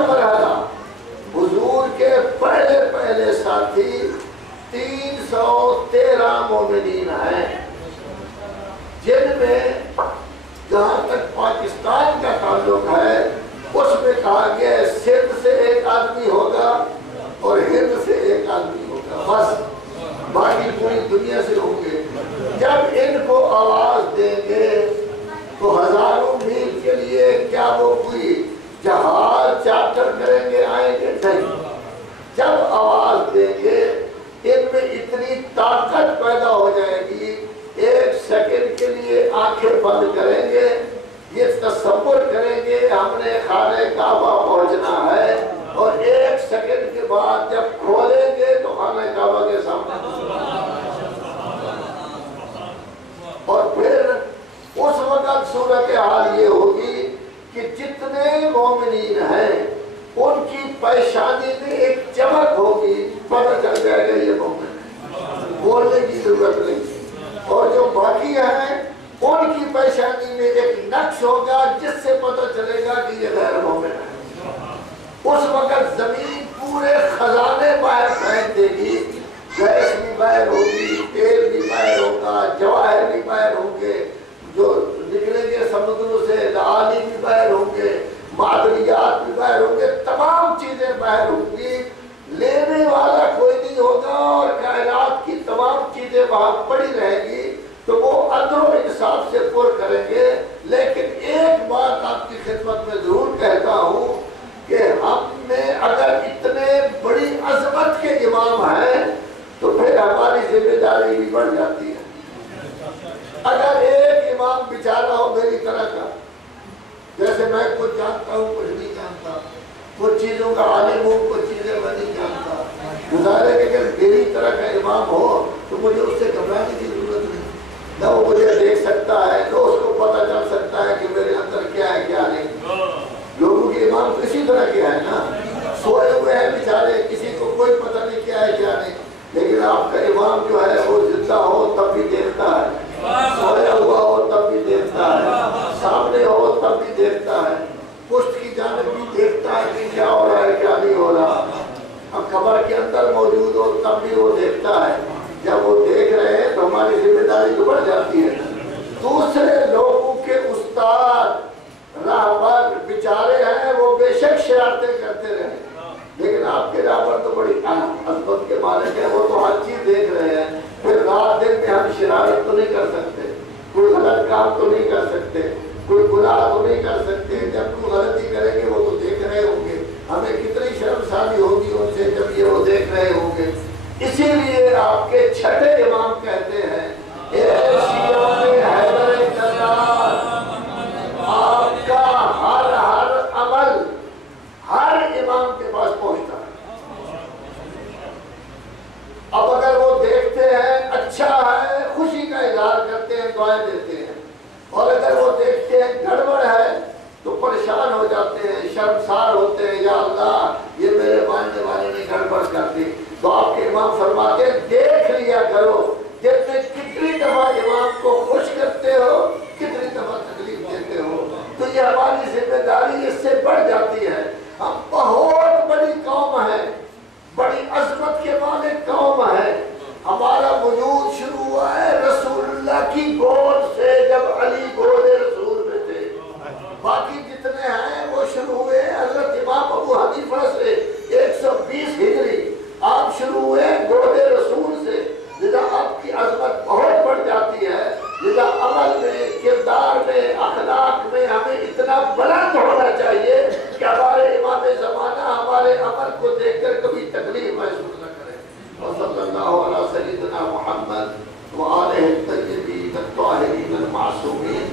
مرحلہ حضور کے پہلے پہلے ساتھی 313 مومنین ہیں، جن میں جہاں تک پاکستان کا تعلق ہے اس میں کہا گیا ہے سندھ سے ایک آدمی ہوگا اور ہند سے ایک آدمی ہوگا، بس باقی پوری دنیا سے ہوں گے۔ جب ان کو آواز دیں گے تو ہزاروں میل کے لیے کیا وہ کوئی جہاز چارٹر کریں گے، آئیں گے؟ نہیں۔ جب آواز دیں گے ان میں اتنی طاقت پیدا ہو جائے گی، 1 سیکنڈ کے لیے آنکھیں بند کریں گے، یہ تصور کریں گے ہم نے خانہ کعبہ پہنچنا ہے، اور 1 سیکنڈ کے بعد جب کھولیں گے تو خانہ کعبہ کے سامنے، اور پھر اس وقت صورتحال یہ ہوگی کہ جتنے مومنین ہیں ان کی پیشانی میں ایک چمک ہوگی، پتہ چل جائے گا یہ مومن ہے، بولنے کی ضرورت نہیں، اور جو باقی ہیں ان کی پیشانی میں ایک نقش ہوگا جس سے پتہ چلے گا کہ یہ غیر مومن ہے۔ اس وقت زمین پورے خزانے باہر پھینک دے گی، گیس بھی باہر ہوگی، تیل بھی باہر ہوگا، جواہر بھی باہر ہوں گے، جو نکلیں گے سمندروں سے لعالی بھی باہر ہوں گے، معدنیات بھی باہر ہوں گے، تمام چیزیں باہر ہوں گی، لینے والا کوئی نہیں ہوگا، اور کائنات کی تمام چیزیں وہاں پڑی رہیں گی، تو وہ عدل و انصاف سے پر کریں گے۔ لیکن ایک بات آپ کی خدمت میں ضرور کہتا ہوں کہ ہم میں اگر اتنے بڑی عظمت کے امام ہیں تو پھر ہماری ذمہ داری بھی بڑھ جاتی ہے۔ اگر ایک امام بیچارہ ہو میری طرح کا، جیسے میں کچھ جانتا ہوں کچھ نہیں جانتا، کچھ چیزوں کا عالم ہوں کچھ چیزیں میں نہیں جانتا، گزارے کہ اگر میری طرح کا امام ہو تو مجھے اس سے گھبرانے کی ضرورت نہیں، نہ وہ مجھے دیکھ سکتا ہے نہ اس کو پتہ چل سکتا ہے کہ میرے اندر کیا ہے کیا نہیں۔ لوگوں کے امام کسی طرح کے ہیں نا، سوئے ہوئے ہیں بیچارے، کسی کو کوئی پتہ نہیں کیا ہے کیا نہیں، لیکن آپ کا امام جو ہے وہ زندہ ہو تب بھی دیکھتا ہے، سویا ہوا ہو تب بھی دیکھتا ہے، سامنے ہو تب بھی دیکھتا ہے، پشت کی جانب بھی دیکھتا ہے کہ کیا ہو رہا ہے کیا نہیں ہو رہا، اب قبر کے اندر موجود ہو تب بھی وہ دیکھتا ہے۔ جب وہ دیکھ رہے ہیں تو ہماری ذمہ داری تو بڑھ جاتی ہے۔ دوسرے لوگوں کے استاد راہبر بیچارے ہیں، وہ بے شک شرارتیں کرتے رہے، لیکن آپ کے راہبر تو بڑی عظمت کے مالک ہیں، وہ تو ہر چیز دیکھ رہے ہیں، پھر رات دن میں ہم شرارت تو نہیں کر سکتے، کوئی غلط کام تو نہیں کر سکتے، کوئی گناہ تو نہیں کر سکتے، جب کوئی غلطی کریں گے وہ تو دیکھ رہے ہوں گے، ہمیں کتنی شرمساری ہوگی ان سے جب یہ وہ دیکھ رہے ہوں گے۔ اسی لیے آپ کے چھٹے امام کہتے ہیں اے شیعوں حیدر جلال، آپ کا ہر عمل ہر امام کے پاس پہنچتا ہے۔ اب اگر وہ دیکھتے ہیں اچھا ہے، خوشی کا اظہار کرتے ہیں، دعائیں دیتے ہیں، اور اگر وہ دیکھتے ہیں گڑبڑ ہے تو پریشان ہو جاتے ہیں، شرمسار ہوتے ہیں، یا اللہ یہ میرے ماننے والے نے گڑبڑ کر دی، تو آپ کے امام فرماتے ہیں دیکھ لیا کرو جتنے کتنی دفعہ امام کو خوش کرتے ہو کتنی دفعہ تکلیف دیتے ہو، تو یہ ہماری ذمہ داری اس سے بڑھ جاتی ہے۔ ہم بہت بڑی قوم ہے، بڑی عظمت کے مالک قوم ہے، ہمارا وجود شروع ہوا ہے رسول اللہ کی گود سے، جب علی گود رسول میں تھے، باقی جتنے ہیں وہ شروع ہوئے حضرت امام ابو حنیفہ سے 120 ہجری، آپ شروع ہوئے گود رسول سے، لذا آپ کی عظمت بہت بڑھ جاتی ہے، لذا عمل میں، کردار میں، اخلاق میں ہمیں اتنا بلند ہونا چاہیے کہ ہمارے امام زمانہ ہمارے عمل کو دیکھ کر کبھی تکلیف محسوس نہ کرے۔ وصلی اللہ علی سیدنا محمد وآلہ الطیبین الطاہرین المعصومین،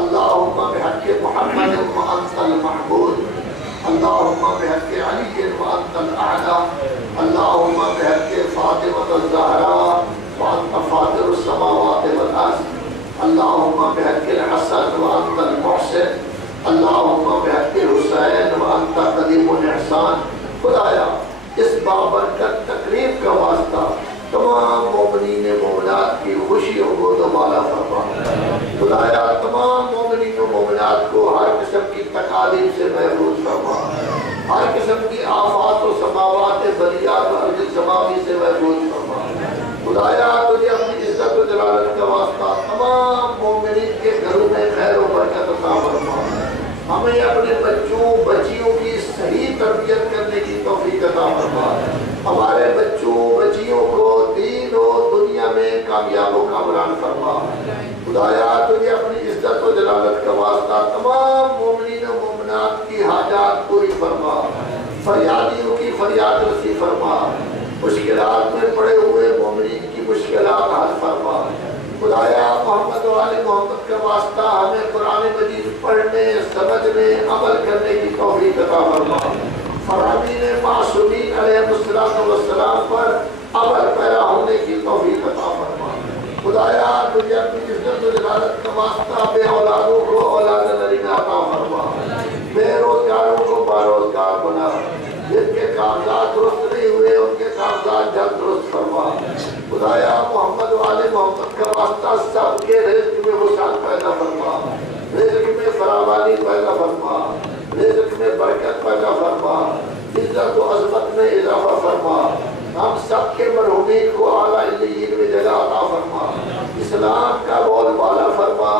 اللہم بحق محمد وانت المحمود، اللہم بحق علی وانت الاعلی، اللہم بحق فاطمہ الزہراء وانت فاطر السماوات والارض، اللہم بحق الحسن وانت المحسن، اللہم بحق حسین وانت قدیم الاحسان۔ خدایا اس بابرکت تقریب کا واسطہ تمام مومنین مومنات کی خوشیوں کو دوبارہ فرما، خدایا تمام مومنین و مومنات کو ہر قسم کی تکالیف سے محفوظ فرما، ہر قسم کی آفات و سماوات بلیات اور جن سماوی سے محفوظ فرما خدایا تجھے اپنی عزت و جلالت کا واسطہ تمام مومنین کے گھروں میں خیر و برکت عطا فرما ہمیں اپنے بچوں بچیوں کی صحیح تربیت کرنے کی توفیق عطا فرما ہمارے بچوں بچیوں کو دین و دنیا میں کامیاب و کامران فرما خدایا تجھے اپنی عزت و جلالت کا واسطہ تمام مومنین و مومنات کی حاجات پوری فرما فریادیوں کی فریاد رسی فرما مشکلات میں پڑے ہوئے مومنین کی مشکلات حل فرما خدایا محمد و آل محمد کا واسطہ ہمیں قرآن مجید پڑھنے سمجھنے عمل کرنے کی توفیق عطا فرما فرامین معصومین علیہ السلام پر عمل پیرا ہونے کی توفیق عطا فرما خدایا تجھے اپنی عزت و جلالت کا واسطہ بے اولادوں کو اولاد نرینہ عطا فرما بے روزگاروں کو باروزگار بنا جن کے کاغذات درست نہیں ہوئے ان کے کاغذات جلد درست فرما خدایا محمد و آل محمد کا واسطہ سب کے رزق میں وسعت پیدا فرما رزق میں فراوانی پیدا فرما رزق میں برکت پیدا فرما عزت و عظمت میں اضافہ فرما ہم سب کے مرحومین کو اعلیٰ علیین میں جگہ عطا فرما اسلام کا بول بالا فرما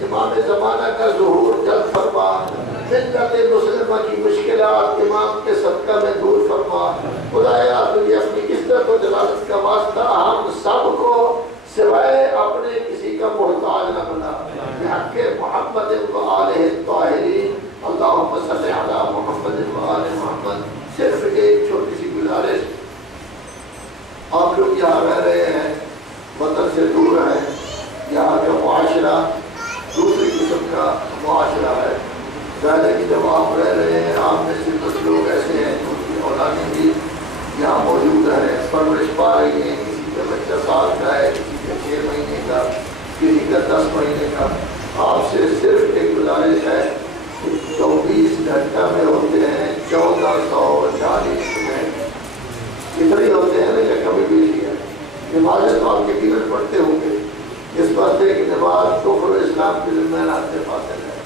امام زمانہ کا ظہور جلد فرما ملت مسلمہ کی مشکلات امام کے صدقہ میں دور فرما خدایا تجھے اپنی عزت و جلالت کا واسطہ ہم سب کو سوائے اپنے کسی کا محتاج نہ بنا بحق محمد و آلہ الطاہرین اللہم صلی علی محمد و آل محمد صرف ایک چھوٹی سی گزارش آپ لوگ یہاں رہ رہے ہیں وطن سے دور ہیں یہاں کا معاشرہ دوسری قسم کا معاشرہ ہے ظاہر کہ جب آپ رہ رہے ہیں آپ میں سے کچھ لوگ ایسے ہیں جو کی اولادیں بھی یہاں موجود ہیں پرورش پا رہی ہیں کسی کا بچہ سال کا ہے کسی کا 6 مہینے کا کسی کا 10 مہینے کا آپ سے صرف ایک گزارش ہے کہ 24 گھنٹہ میں ہوتے ہیں 1440 منٹ اتنے ہوتے ہیں نا یا کبھی بھی نہیں ہے نمازیں تو آپ یقیناً پڑھتے ہوں گے اس بات ہے کہ نماز کفر و اسلام کے درمیان آپ سے فاصل ہے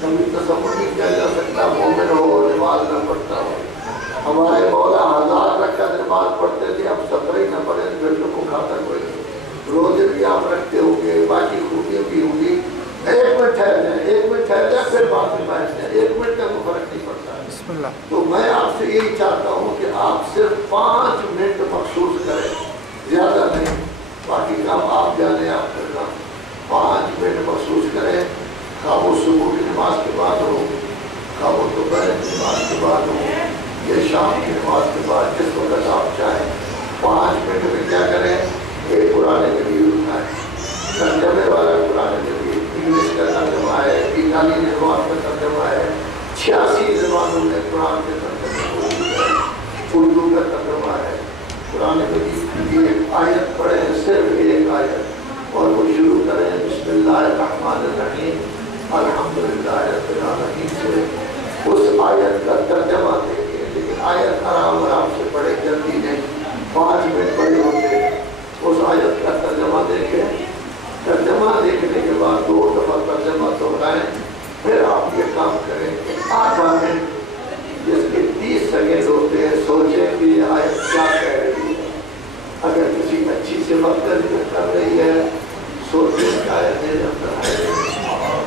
کبھی تصور نہیں کیا جا سکتا مومن ہو نماز نہ پڑھتا ہو ہمارے مولا 1000 رکعت نماز پڑھتے تھے ہم 17 ہی نہ پڑھیں گھنٹوں کو کھاتا کوئی روزے بھی آپ رکھتے ہوں گے باقی خوبیاں بھی ہوں گی 1 منٹ ٹھہر جائے پھر بعد میں بیٹھ جائے 1 منٹ کا کوئی فرق نہیں پڑتا تو میں آپ سے یہی چاہتا ہوں کہ آپ صرف 5 منٹ مخصوص کریں زیادہ نہیں باقی کام آپ جانے آپ کرنا 5 منٹ مخصوص کریں خواہ وہ صبح کی نماز کے بعد ہو خواہ وہ دوپہر کی نماز کے بعد ہو یا شام کی نماز کے بعد جس وقت آپ چاہیں 5 منٹ میں کیا کریں ایک قرآن مجید اٹھائیں ترجمے والا قرآن مجید انگلش کا ترجمہ ہے اٹالی زبان کا ترجمہ ہے 86 زبانوں میں قرآن کے ترجمے اردو کا ترجمہ ہے قرآن مجید کی ایک آیت پڑھیں صرف ایک آیت اور وہ شروع کریں بسم اللہ الرحمن الرحیم الحمدللہ رب العالمین سے اس آیت کا ترجمہ دیکھیں لیکن آیت آرام سے پڑھے جلدی نہیں 5 منٹ پڑھے ہوتے اس آیت کا ترجمہ دیکھیں ترجمہ دیکھنے کے بعد 2 دفعہ ترجمہ دہرائیں پھر آپ یہ کام کریں کہ آدھا منٹ جس کے 30 سیکنڈ ہوتے ہیں سوچیں کہ یہ آیت کیا کہہ رہی ہے اگر کسی اچھی سے مقصد کر رہی ہے سوچیں کہ آیت میرے اندر ہے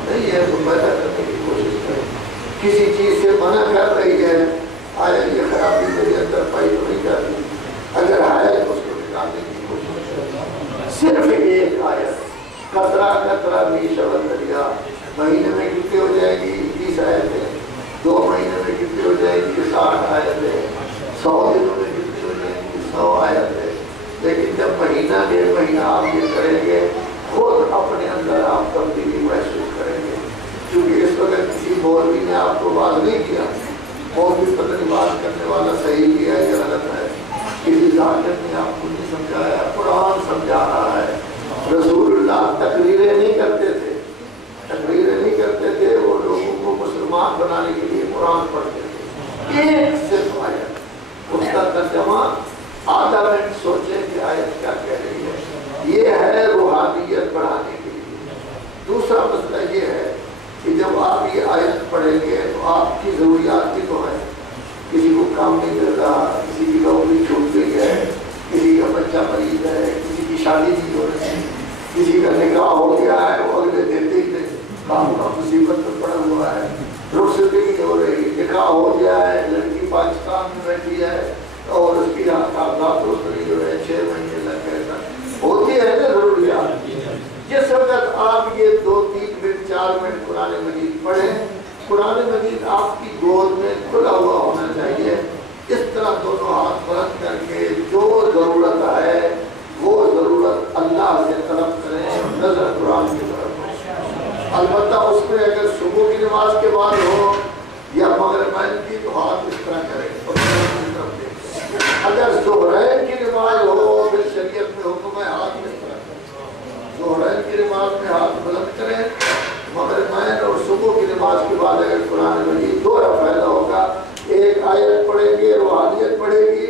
نہیں ہے تو پیدا کرنے کی کوشش کریں کسی چیز سے منع کر رہی ہے آیا یہ خرابی میرے اندر پائی تو نہیں کرتی اگر آیا تو اس کو نکالنے کی کوشش کریں صرف ایک آیت قطرہ قطرہ بھی شبد دریا مہینے میں کتنی ہو جائے گی 20 آیتیں 2 مہینے میں کتنی ہو جائے گی 60 آیتیں 100 دنوں میں کتنی ہو جائے گی 100 آیتیں لیکن جب مہینہ 1.5 مہینہ آپ یہ کریں گے خود اپنے اندر آپ تبدیلی محسوس کریں گے کیونکہ اس وقت کسی مولوی نے آپ کو بات نہیں کیا مولوی پتہ نہیں بات کرنے والا صحیح کیا ہے یا غلط ہے کسی ذاکر نے آپ کو نہیں سمجھایا قرآن سمجھا رہا ہے رسول اللہ تقریریں نہیں کرتے تھے وہ لوگوں کو مسلمان بنانے کے لیے قرآن پڑھتے تھے ایک صرف آیت اس کا ترجمہ آدھا منٹ سوچیں کہ آیت کیا کہہ رہی ہے یہ ہے روحانیت بڑھانے کے لیے دوسرا مسئلہ یہ ہے کہ جب آپ یہ آیت پڑھیں گے تو آپ کی ضروریات بھی تو ہیں پاکستان میں بیٹھی ہے اور اس کی یہاں کاغذات روزی جو ہے 6 مہینے لگ گئے تھا، ہوتی ہے نا ضروریات۔ جس وقت آپ یہ 2-3 منٹ 4 منٹ قرآن مجید پڑھیں، قرآن مجید آپ کی گود میں کھلا ہوا ہونا چاہیے۔ اس طرح دونوں ہاتھ بلند کر کے جو ضرورت ہے وہ ضرورت اللہ سے طلب کریں، نظر قرآن کی طرف ہو۔ البتہ اس میں اگر صبح کی نماز کے بعد ہو یا مغربین کی تو ہاتھ اس طرح کریں اور قرآن کی طرف دیکھیں۔ اگر ظہرین کی نماز ہو پھر شریعت میں حکم ہے ہاتھ اس طرح کریں، ظہرین کی نماز میں ہاتھ بلند کریں، مغربین اور صبح کی نماز کے بعد اگر قرآن مجید 2 پھیلا ہوگا، ایک آیت پڑھیں گے روحانیت پڑھے گی